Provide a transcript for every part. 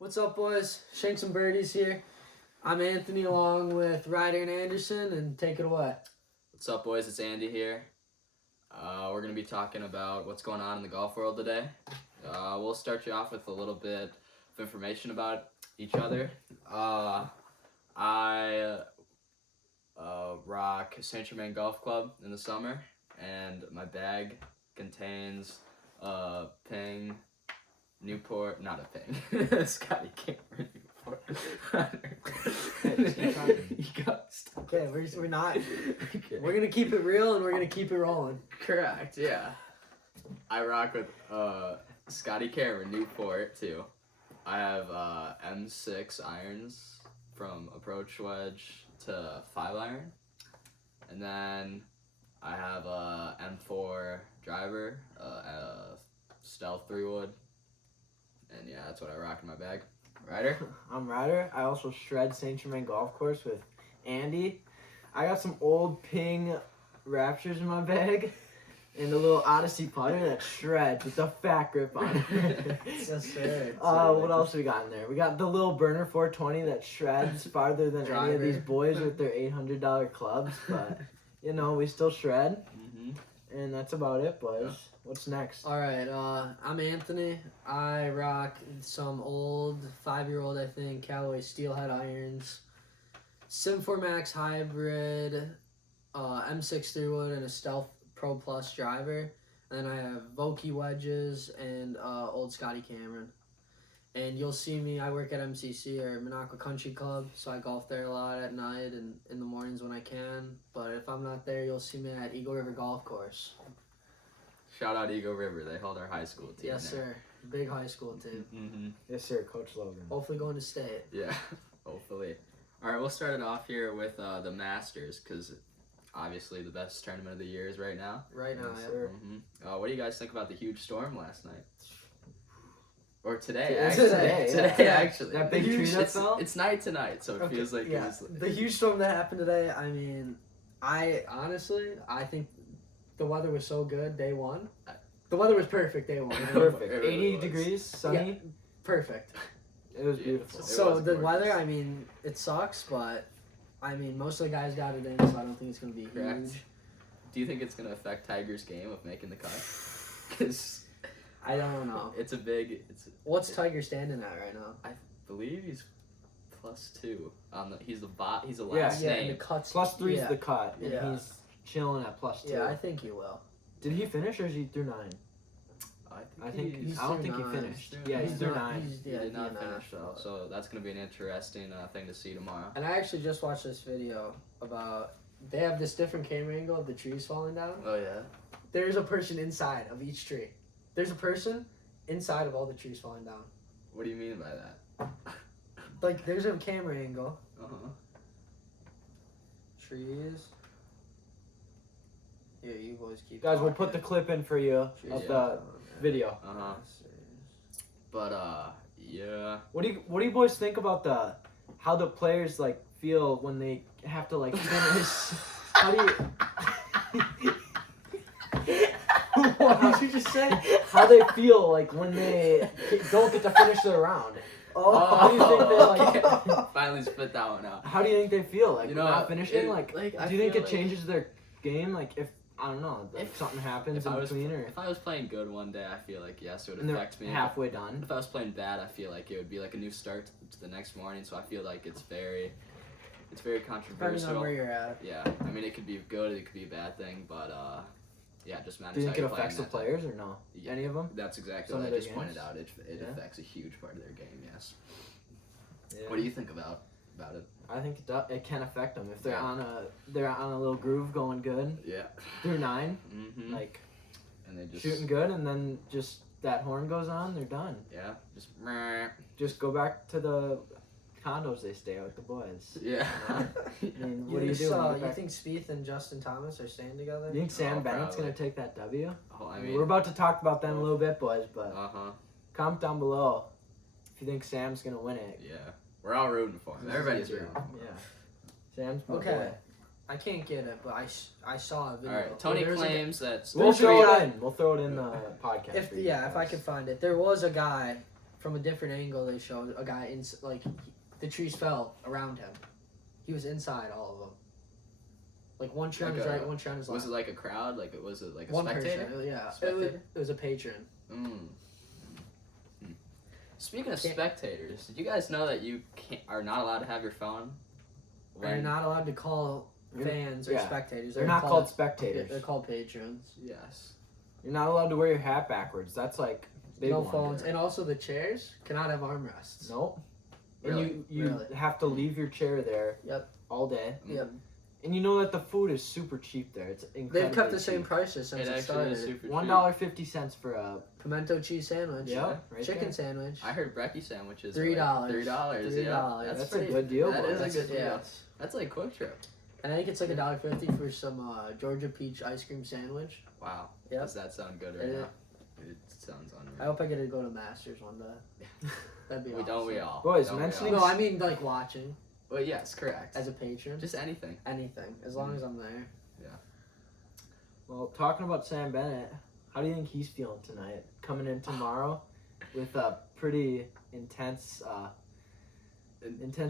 What's up, boys? Shanks and Birdies here. I'm Anthony along with Ryder and Anderson, and take it away. What's up, boys? It's Andy here. We're going to be talking about what's going on in the golf world today. We'll start you off with a little bit of information about each other. I rock Saint Germain Golf Club in the summer, and my bag contains a Ping Newport, not a Ping, Scotty Cameron Newport. Okay, we're not. We're gonna keep it real and we're gonna keep it rolling. Correct, yeah. I rock with Scotty Cameron Newport too. I have M6 irons from approach wedge to 5-iron, and then I have a M4 driver, a stealth 3-wood, and yeah, that's what I rock in my bag. Ryder? I'm Ryder. I also shred Saint Germain Golf Course with Andy. I got some old Ping Raptures in my bag and a little Odyssey putter that shreds with a fat grip on it. Yes, sir. What else we got in there? We got the little burner 420 that shreds farther than any of these boys with their $800 clubs, but you know, we still shred. And that's about it, boys. Yeah. What's next? All right, I'm Anthony. I rock some old 5-year-old, I think, Callaway Steelhead irons, Sim4 Max hybrid, M6 3-wood, and a Stealth Pro Plus driver. And then I have Vokey wedges and old Scotty Cameron. And you'll see me, I work at MCC, or Minocqua Country Club, so I golf there a lot at night and in the mornings when I can. But if I'm not there, you'll see me at Eagle River Golf Course. Shout out Eagle River. They hold our high school team. Yes, there. sir. Big high school team. Yes, sir. Coach Logan. Hopefully going to state. Yeah, hopefully. All right, we'll start it off here with the Masters, because obviously the best tournament of the year is right now. Right now, Yes, yeah. sir. What do you guys think about the huge storm last night? Or today, Today, actually. yeah. Today, actually. That big tree that It's, fell? it's night to night, so it feels like yeah. it's... The huge storm that happened today, I mean, I think the weather was so good day one. The weather was perfect day one. Perfect. It really 80 was. degrees, sunny. Yeah, perfect. It was beautiful. It So was the gorgeous. weather, I mean, it sucks, but I mean, most of the guys got it in, so I don't think it's going to be Correct. huge. Do you think it's going to affect Tiger's game of making the cut? Because I don't know. it's a big... What's Tiger standing at right now? I believe he's +2. He's the Yeah, last Yeah, name. the cuts. +3 yeah. is the cut, and Yeah. he's chilling at +2. Yeah, I think he will. Did he finish or is he through 9? I think he's I don't through think he 9. finished. Yeah, he's He's through not- 9. he's- He yeah, did not DNF, finish though, but- so that's gonna be an interesting thing to see tomorrow. And I actually just watched this video about they have this different camera angle of the trees falling down. Oh yeah. There's a person inside of each tree. There's a person inside of all the trees falling down. What do you mean by that? Like there's a camera angle. Trees. Here, you boys keep. Guys, we'll talking. put the clip in for you Trees of Yeah. the video. But yeah. What do you boys think about how the players like feel when they have to like finish? How do you? What did you just say? How they feel like when they don't get to finish their round? How do you think they like? Finally spit that one out. How do you think they feel like You know, not finishing? I do you think feel it like- changes their game? Like if I don't know, if something happens If in I was between, or if I was playing good one day, I feel like yes, it would and they're affect me. halfway done. If I was playing bad, I feel like it would be like a new start to the next morning. So I feel like it's very Depending controversial. on where you're at. Yeah, I mean it could be good, it could be a bad thing, but yeah, it just matters. Do you think how it you're playing affects the that day. players or no? Yeah. Any of them? That's exactly Some what of I their just pointed games? out. It Yeah. affects a huge part of their game. Yes. Yeah. What do you think about it? I think it can affect them if they're Yeah. on a little groove going good Yeah. through 9, Mm-hmm. like And they just shooting good, and then just that horn goes on, they're done. Yeah. Just meh. Just go back to the condos they stay at with the boys. Yeah. I mean, what do you do? when You back- think Spieth and Justin Thomas are staying together? You think Sam Oh, Bennett's probably. gonna take that W? Oh, I We're mean. about to talk about them a little bit, boys, but Uh-huh. comment down below if you think Sam's gonna win it. Yeah. We're all rooting for him. Everybody's rooting. Yeah. Sam's my Okay. boy. I can't get it, but I saw a video. All right. Tony There was a guy- claims that. We'll There's a throw guy- it in. We'll throw it in the podcast. If for you yeah, if I guys. can find it, there was a guy from a different angle, they showed a guy the trees fell around him. He was inside all of them. Like one tree on his right, one tree on his left. Was it like a crowd? Was it like a one spectator? person? Yeah, Spectator? it was a patron. Speaking of spectators, did you guys know that you are not allowed to have your phone? You're not allowed to call fans or spectators. They're not called spectators. They're called patrons. Yes. You're not allowed to wear your hat backwards. That's like big no one phones, there. and also the chairs cannot have armrests. Nope. Really? And you Really? have to leave your chair there. Yep. All day. Yep. And you know that the food is super cheap there. It's incredibly They've kept the same cheap. prices since it started. is super cheap. $1.50 for a Pimento cheese sandwich. yeah, right Chicken there. sandwich. I heard brekkie sandwiches. $3. $3. Yeah. $3. That's a good deal. That boy. is a good deal. Yes. That's like Quick Trip. And I think it's like $1.50 for some Georgia peach ice cream sandwich. Wow. Yep. Does that sound good right It- now? It sounds I unreal. hope I get to go to Masters one day. That'd be We awesome. don't we all. Boys, Don't we mentioning- all? No, I mean like watching Well, yes, correct. as a patron. Just anything. Anything, as long as I'm there. Well, talking about Sam Bennett, how do you think he's feeling tonight? Coming in tomorrow with a pretty intense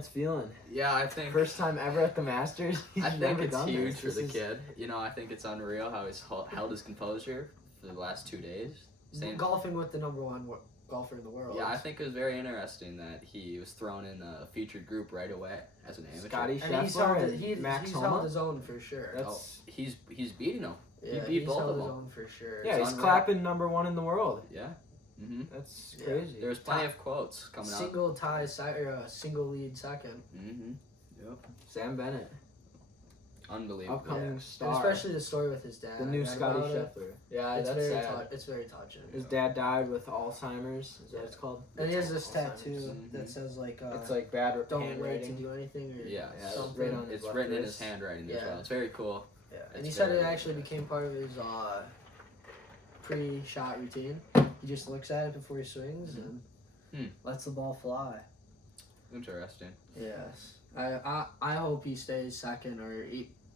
feeling. Yeah, I think. First time ever at the Masters. He's I think never it's done huge this. for This the is- kid. You know, I think it's unreal how he's held his composure for the last 2 days. Same. Golfing with the number one golfer in the world. Yeah, I think it was very interesting that he was thrown in a featured group right away as an amateur. Scotty And he's Scheffler held, and Max he's Homa. held his own for sure. That's He's beating him. Yeah, beat he's both held of his them. own for sure. yeah, It's he's unreal. clapping number one in the world. Yeah. Mm-hmm. That's Yeah. crazy. There's plenty of quotes coming out. Single tie, single lead second. Mm-hmm. Yep. Sam Bennett, Unbelievable. upcoming And star, especially the story with his dad. the I new read Scotty about it. Scheffler. Yeah, It's that's very sad. it's very touching. His dad died with Alzheimer's. Is that what it's called? And he has this Alzheimer's. tattoo Mhm. that says like, It's like bad don't wait to handwriting. do anything or Yeah, it's something. right on his It's left written in wrist. his handwriting as Yeah. well. It's very cool. Yeah, and It's he said very it actually interesting. became part of his pre-shot routine. He just looks at it before he swings and lets the ball fly. Interesting. Yes, I hope he stays second or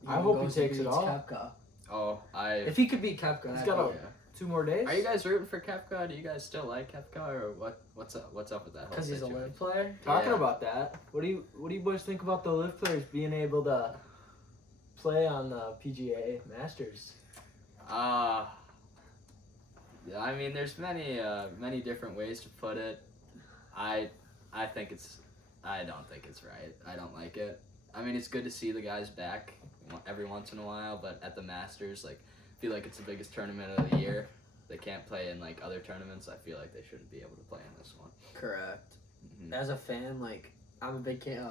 I hope he goes and takes it beats all. Kepka. Oh, If he could beat Kepka, He's that'd got be- a- 2 more days. Are you guys rooting for Kepka? Do you guys still like Kepka, or what's up? What's up with that whole because he's a situation? live player. Talking Yeah. about that, what do you boys think about the live players being able to play on the PGA Masters? Yeah, I mean, there's many different ways to put it. I don't think it's right. I don't like it. I mean, it's good to see the guys back every once in a while, but at the Masters, like, I feel like it's the biggest tournament of the year. They can't play in like other tournaments. I feel like they shouldn't be able to play in this one. Correct. Mhm. As a fan, like I'm a big fan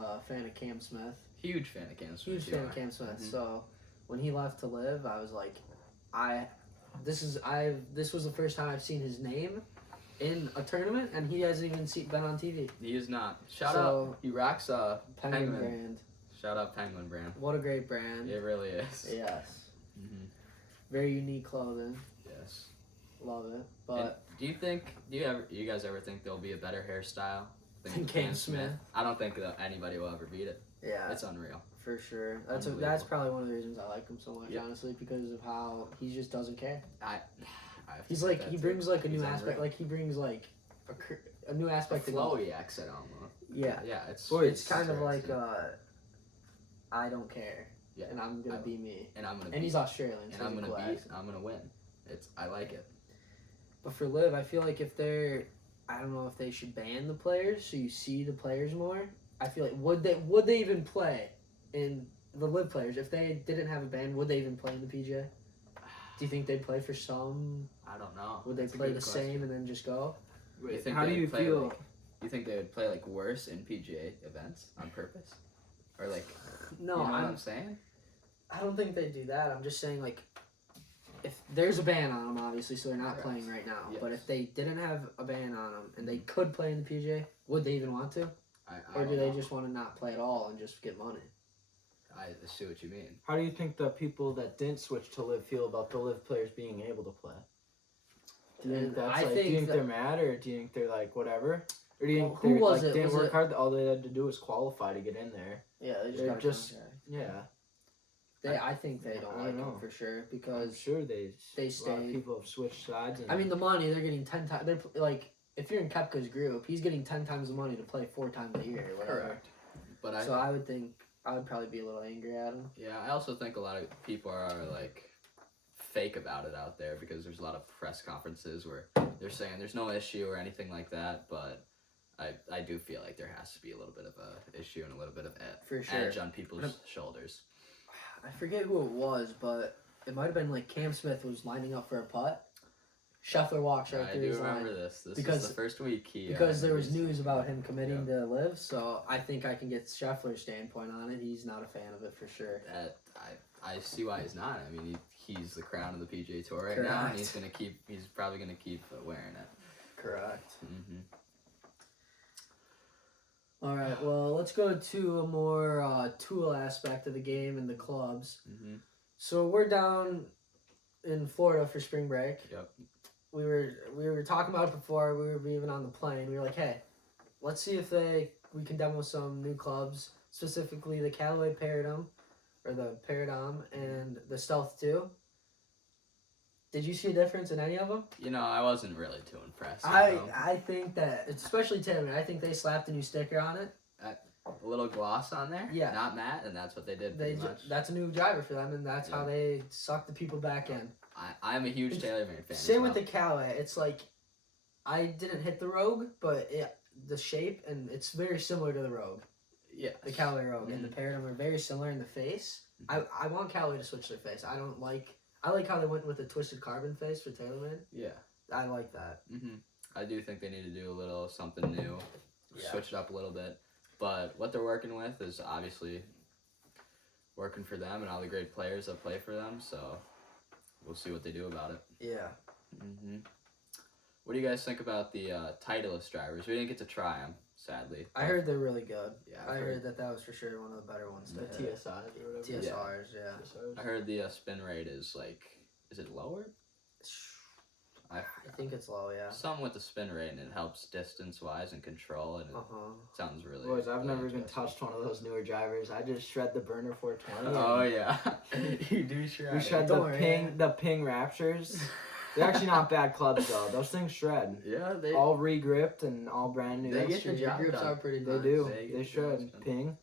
of Cam Smith. Huge fan of Cam Smith. Huge you fan are. of Cam Smith. Mhm. So when he left to live, I was like, this was the first time I've seen his name in a tournament, and he hasn't even been on TV. He is not. Shout So- out. He rocks Penguin Penguin. brand. Shout out Penguin brand. What a great brand. It really is. Yes. Mhm. Very unique clothing. Yes. Love it. And But do you guys ever think there'll be a better hairstyle Than Cam Smith? I don't think that anybody will ever beat it. yeah, It's unreal. for sure. That's Unbelievable. probably one of the reasons I like him so much, Yeah. honestly, because of how he just doesn't care. I have to He's say like that he too. brings like a new He's aspect. unreal. Like he brings like a new a aspect to golf. flowy accent almost. Yeah. Yeah, it's Boy, It's kind of like interesting. I don't care, Yeah, and I'm gonna I- be me. and I'm gonna And beat, he's Australian, so and he's I'm a gonna cool beat, accent. I'm gonna win. I like it. But for Liv, I feel like if they're, I don't know if they should ban the players so you see the players more. I feel like would they even play in the Liv players if they didn't have a ban? Would they even play in the PGA? Do you think they'd play for some? I don't know. Would they That's a play good the question. same and then just go? You think How do they'd you play, feel? like- You think they would play like worse in PGA events on purpose, or like No, you know what I I'm saying? don't think they'd do that. I'm just saying like, if there's a ban on them, obviously, so they're not Correct. playing right now. But Yes. if they didn't have a ban on them and they could play in the PGA, would they even want to? I Or don't do they know. just want to not play at all and just get money? I see what you mean. How do you think the people that didn't switch to live feel about the live players being able to play? Do you think And that's I like? Do think you think that- they're mad, or do you think they're like whatever? Or do you think Who they was like it? didn't Was work it- hard? All they had to do was qualify to get in there. Yeah, they They're got a just- contract. Yeah, I think they don't I like don't him know. for sure I'm because sure they. they A lot of stayed. people have switched sides. And I mean, the money they're getting 10 times. They're like if you're in Koepka's group, he's getting 10 times the money to play 4 times a year or whatever. Correct. But So I would think I would probably be a little angry at him. yeah, I also think a lot of people are like fake about it out there because there's a lot of press conferences where they're saying there's no issue or anything like that, but I do feel like there has to be a little bit of a issue and a little bit of For sure. edge on people's shoulders. I forget who it was, but it might have been like Cam Smith was lining up for a putt. Scheffler walks right I through do his remember line. this. This Because- is the first week Because there was news about him committing to live, so I think I can get Scheffler's standpoint on it. He's not a fan of it for sure. I see why he's not. I mean, he's the crown of the PGA Tour right now, and Correct. he's probably gonna keep wearing it. Correct. Mm-hmm. All right, well, let's go to a more tool aspect of the game and the clubs. Mm-hmm. So we're down in Florida for spring break. Yep. We were talking about it before we were even on the plane. We were like, hey, let's see if we can demo some new clubs, specifically the Callaway Paradigm, or the Paradigm, and the Stealth 2. Did you see a difference in any of them? You know, I wasn't really too impressed. I think that, especially Taylor, I think they slapped a new sticker on it. A little gloss on there. Yeah. Not matte, and that's what they did. Pretty much. That's a new driver for them, and that's how they suck the people back in. I'm a huge TaylorMade fan. Same with the Callaway. It's like, I didn't hit the Rogue, but the shape, and it's very similar to the Rogue. Yeah. The Callaway Rogue and the Mhm. Paradigm are very similar in the face. I want Callaway to switch their face. I like how they went with the twisted carbon face for TaylorMade. Yeah. I like that. Mm-hmm. I do think they need to do a little something new, switch it up a little bit. But what they're working with is obviously working for them and all the great players that play for them. So we'll see what they do about it. Yeah. Mm-hmm. What do you guys think about the Titleist drivers? We didn't get to try them, sadly. I heard they're really good. Yeah, I heard that was for sure one of the better ones to The hit. TSIs or whatever. TSRs, yeah. TSRs. I heard the spin rate is is it lower? I think it's low, yeah. Some with the spin rate, and it helps distance-wise and control, and it sounds really Boys, I've really never even interesting. touched one of those newer drivers. I just shred the burner 420. Oh, yeah. You do shred We it. shred Don't the worry, Ping Raptors. They're actually not bad clubs though. Those things shred. Yeah, they All re-gripped and all brand new. They That's get true. the Your job grips done. are pretty They nice. do. They They get shred. the job Ping.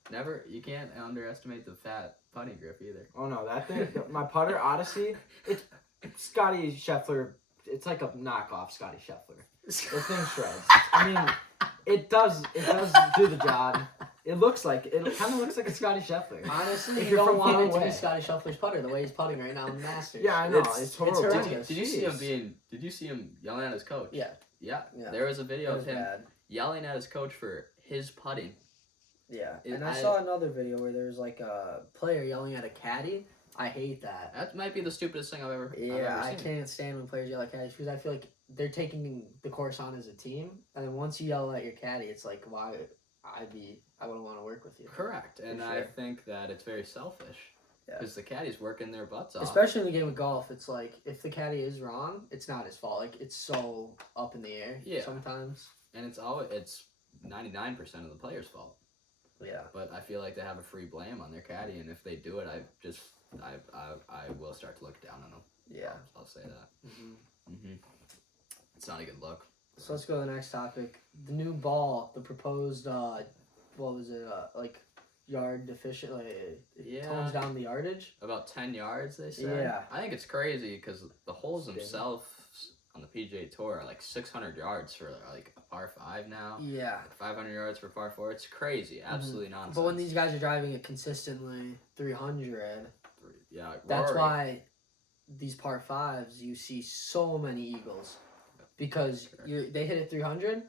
you can't underestimate the fat putting grip either. Oh no, that thing. My putter Odyssey. It's Scotty Scheffler. It's like a knockoff Scotty Scheffler. This thing shreds. I mean, it does do the job. It kind of looks like a Scotty Scheffler. Honestly, If you you're don't from want far it to be away. Scotty Scheffler's putter the way he's putting right now in the Masters. Yeah, I know. It's- It's horrible. horrendous. Did you see him Jeez. Did you see him yelling at his coach? Yeah. Yeah. Yeah. There was a video That of was him bad. yelling at his coach for his putting. Yeah. It- And I I- saw another video where there was like a player yelling at a caddy. I hate that. That might be the stupidest thing I've ever Yeah, I seen. can't stand when players yell at caddies because I feel like they're taking the course on as a team, and then once you yell at your caddy, it's like, why? I wouldn't want to work with you. Correct, and For I sure. think that it's very selfish Yeah. because the caddies working their butts off. Especially in the game of golf, it's like if the caddy is wrong, it's not his fault. Like it's so up in the air. Yeah. Sometimes. And it's 99% of the player's fault. Yeah. But I feel like they have a free blame on their caddy, and if they do it, I will start to look down on them. Yeah. I'll say that. Mm-hmm. It's not a good look. So let's go to the next topic. The new ball, the proposed, what was it, like yard deficient, like it tones down the yardage. About 10 yards, they said. Yeah. I think it's crazy because the holes Spin. themselves on the PGA Tour are like 600 yards for like a par 5 now. Yeah. 500 yards for par 4. It's crazy. Absolutely nonsense. But when these guys are driving it consistently 300, Yeah, that's Rory. why these par 5s you see so many eagles. Because they hit it 300,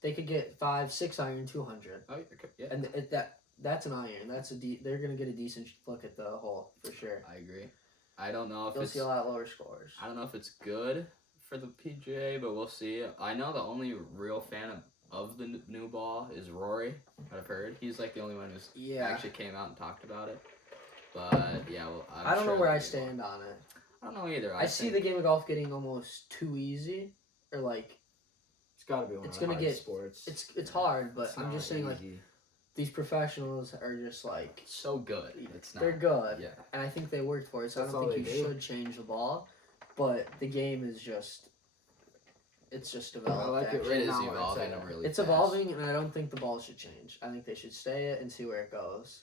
they could get 5-6 iron 200. Oh, okay, yeah. And that's an iron. They're gonna get a decent look at the hole for sure. I agree. I don't know if You'll it's see a lot lower scores. I don't know if it's good for the PGA, but we'll see. I know the only real fan of the new ball is Rory. I've heard he's like the only one who's actually came out and talked about it. But yeah, well, I don't know where I stand on it. I don't know either. I see the game of golf getting almost too easy, or like It's got to be one It's of the gonna hardest get- sports. it's hard. But It's I'm not just saying like easy. these professionals are just like so good. It's not. they're good, Yeah. and I think they worked for it. So That's I all don't think they you do. should change the ball. But the game is just It's just I developed. like it actually. right It is now. evolving really It's fast. evolving, and I don't think the ball should change. I think they should stay it and see where it goes.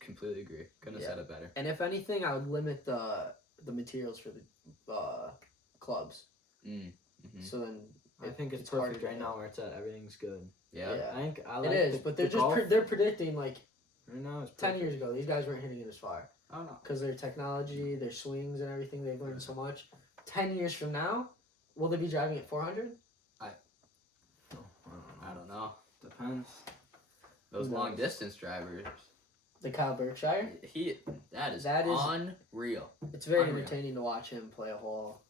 Completely agree. Couldn't have Yeah. said it better. And if anything, I would limit the materials for the clubs. Mhm. So then I think it's hard perfect to right hit. now where it's at. Everything's good. Yeah. I think I like it is, the, but they're the just golf. they're predicting like Right now, it's 10 perfect. years ago these guys weren't hitting it as far Oh no. because their technology, their swings, and everything they've learned so much. 10 years from now, will they be driving at 400? I don't know. Depends. Those Who long knows? distance drivers. The Kyle Berkshire. That is That is- unreal. It's very Unreal. entertaining to watch him play a hole.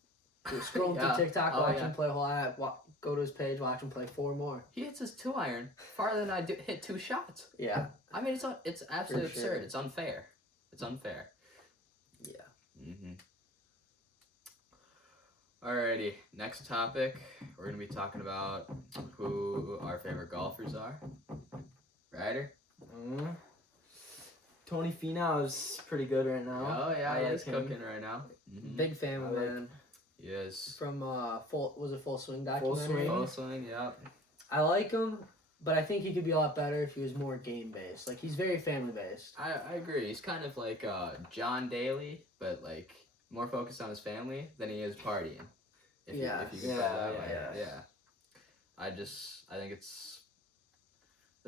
Scrolling Yeah. through TikTok, Oh, watch yeah. him play a hole. Go to his page, watch him play 4 more. He hits his 2-iron farther than I hit 2 shots. Yeah. I mean, it's absolutely For sure. absurd. It's unfair. It's unfair. Yeah. Mm-hmm. Alrighty, next topic. We're gonna be talking about who our favorite golfers are. Ryder? Tony Finau is pretty good right now. Oh yeah, I he like is him. cooking right now. Mm-hmm. Big fan I of like- man. Yes. From Full Swing Full documentary. Swing. Full swing, yeah. I like him, but I think he could be a lot better if he was more game based. Like he's very family based. I agree. He's kind of like John Daly, but like more focused on his family than he is partying. If you can put it that way. Yeah. I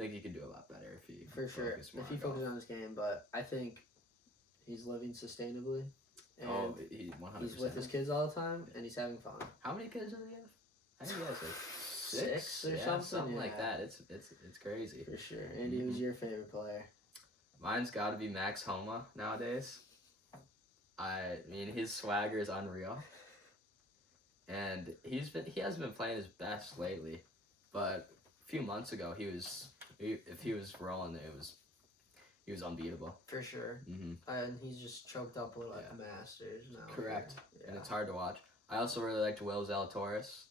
think he could do a lot better if he For sure. focused more If he on golf. focuses on his game, but I think he's living sustainably. And Oh, he 100%. he's with his kids all the time, and he's having fun. How many kids does he have? I think he has like 6 or yeah, something? like Yeah. that. It's crazy. For sure. Andy, who's your favorite player? Mine's got to be Max Homa nowadays. I mean, his swagger is unreal, and he hasn't been playing his best lately, but a few months ago if he was rolling, he was unbeatable. For sure. Mm-hmm. And he's just choked up a little at Yeah. the Masters now. Correct. Yeah. And it's hard to watch. I also really liked Will Zalatoris,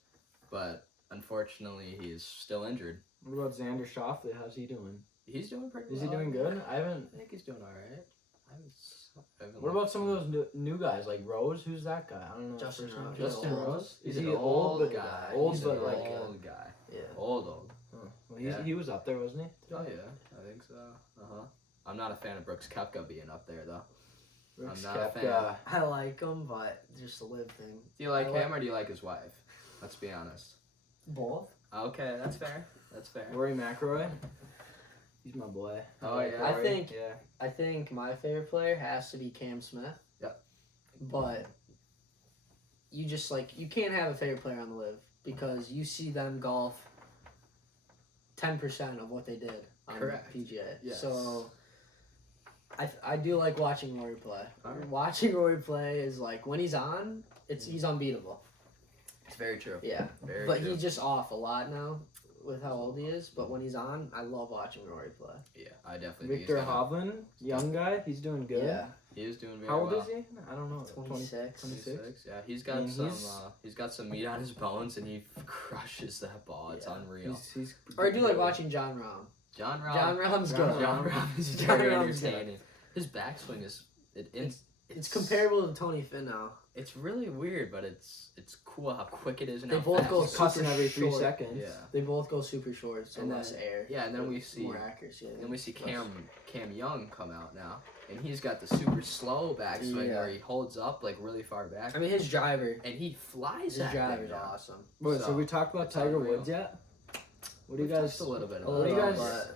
but unfortunately he's still injured. What about Xander Schauffele? How's he doing? He's doing pretty well. Is he doing good? I haven't. I think he's doing all right. I haven't What about some of those new guys like Rose? Who's that guy? I don't know. Justin his first name. Rose. Justin He's Rose. He's Is he an old? But guy. Old, He's but an like. old guy. Yeah. Old. Well, Yeah. he was up there, wasn't he? Oh yeah, I think so. I'm not a fan of Brooks Koepka being up there though. Brooks not a fan. Koepka. I like him, but just the live thing. Do you like I like- him or do you like his wife? Let's be honest. Both. Okay, that's fair. That's fair. Rory McIlroy. He's my boy. Oh, like yeah. I Rory. think- Yeah. I think my favorite player has to be Cam Smith. Yep. But you just you can't have a favorite player on the live because you see them golf 10% of what they did on Correct. PGA. Yes. So I do like watching Rory play. Alright. Watching Rory play is when he's on, he's unbeatable. It's very true. Yeah. Very But true. he's just off a lot now with how old he is. But when he's on, I love watching Rory play. Yeah, I definitely. Victor think he's gonna- Hovland, young guy. He's doing good. Yeah. He is doing very How old well. is he? I don't know. 26. 26? Yeah, he's I got mean, he's got some meat on his bones and he crushes that ball. It's Yeah. unreal. He's Or I do like watching John Rahm. John Rahm. John Rahm's John good. John Rahm is John very Rahm's good. entertaining. His backswing is It's comparable to Tony Finau. It's really weird, but it's cool how quick it is and They how both fast go it He's is. cussing super every 3 short. seconds. Yeah. They both go super short, so And less then- air. yeah, and then we see- more accuracy. I Then we see think. Cam Young come out now, and he's got the super slow backswing Yeah. where he holds up really far back, I mean, his driver. and he flies. His that thing driver's now. awesome. Wait, so we talked about it's Tiger unreal. Woods yet? What do you We've guys? touched a little bit A about What do you little, guys-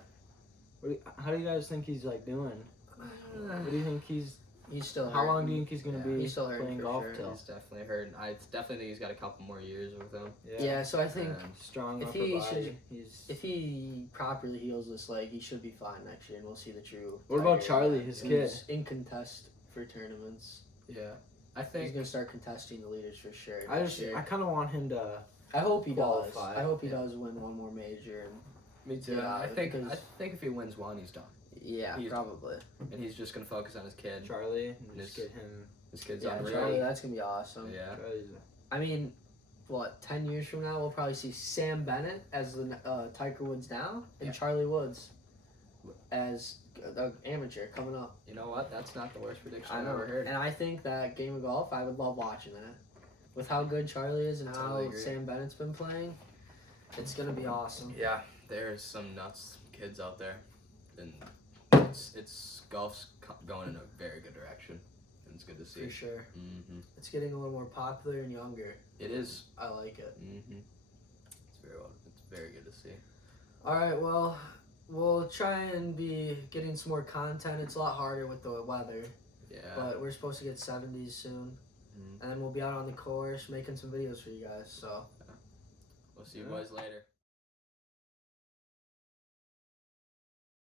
but How do you guys think he's doing? What do you think he's? he's still. How long hurting. do you think he's gonna Yeah, be he's still hurting playing for golf sure. till? He's definitely hurt. I definitely think he's got a couple more years with him. Yeah, so I think And Strong If upper he body. should- He's. if he properly heals this leg, he should be fine next year, and we'll see the true. What about Tiger Charlie, his who's in contest for tournaments. yeah, I He's think gonna start contesting the leaders for sure. I next just. year. I kind of want him to. I hope he does. qualify. I hope he Yeah. does win one more major. And me too. Yeah, I think because- if he wins one, he's done, yeah, He's- probably. and he's just gonna focus on his kid. Charlie and Yes. just get him. His kid's Yeah, unreal. Charlie, that's gonna be awesome. Yeah. Charlie's I mean, 10 years from now, we'll probably see Sam Bennett as the Tiger Woods now, and Yeah. Charlie Woods as the amateur coming up. You know what? That's not the worst prediction I I've know, ever heard. and I think that game of golf, I would love watching that. with how good Charlie is and Totally how agree. Sam Bennett's been playing, it's gonna be awesome. Yeah, there's some nuts kids out there, and it's golf's going in a very good direction, and it's good to see. For sure. Mm-hmm. It's getting a little more popular and younger. It is. I like it. Mm-hmm. It's very good to see. All right, well, we'll try and be getting some more content. It's a lot harder with the weather, Yeah. but we're supposed to get 70s soon. Mhm. And then we'll be out on the course making some videos for you guys. So We'll see you boys later.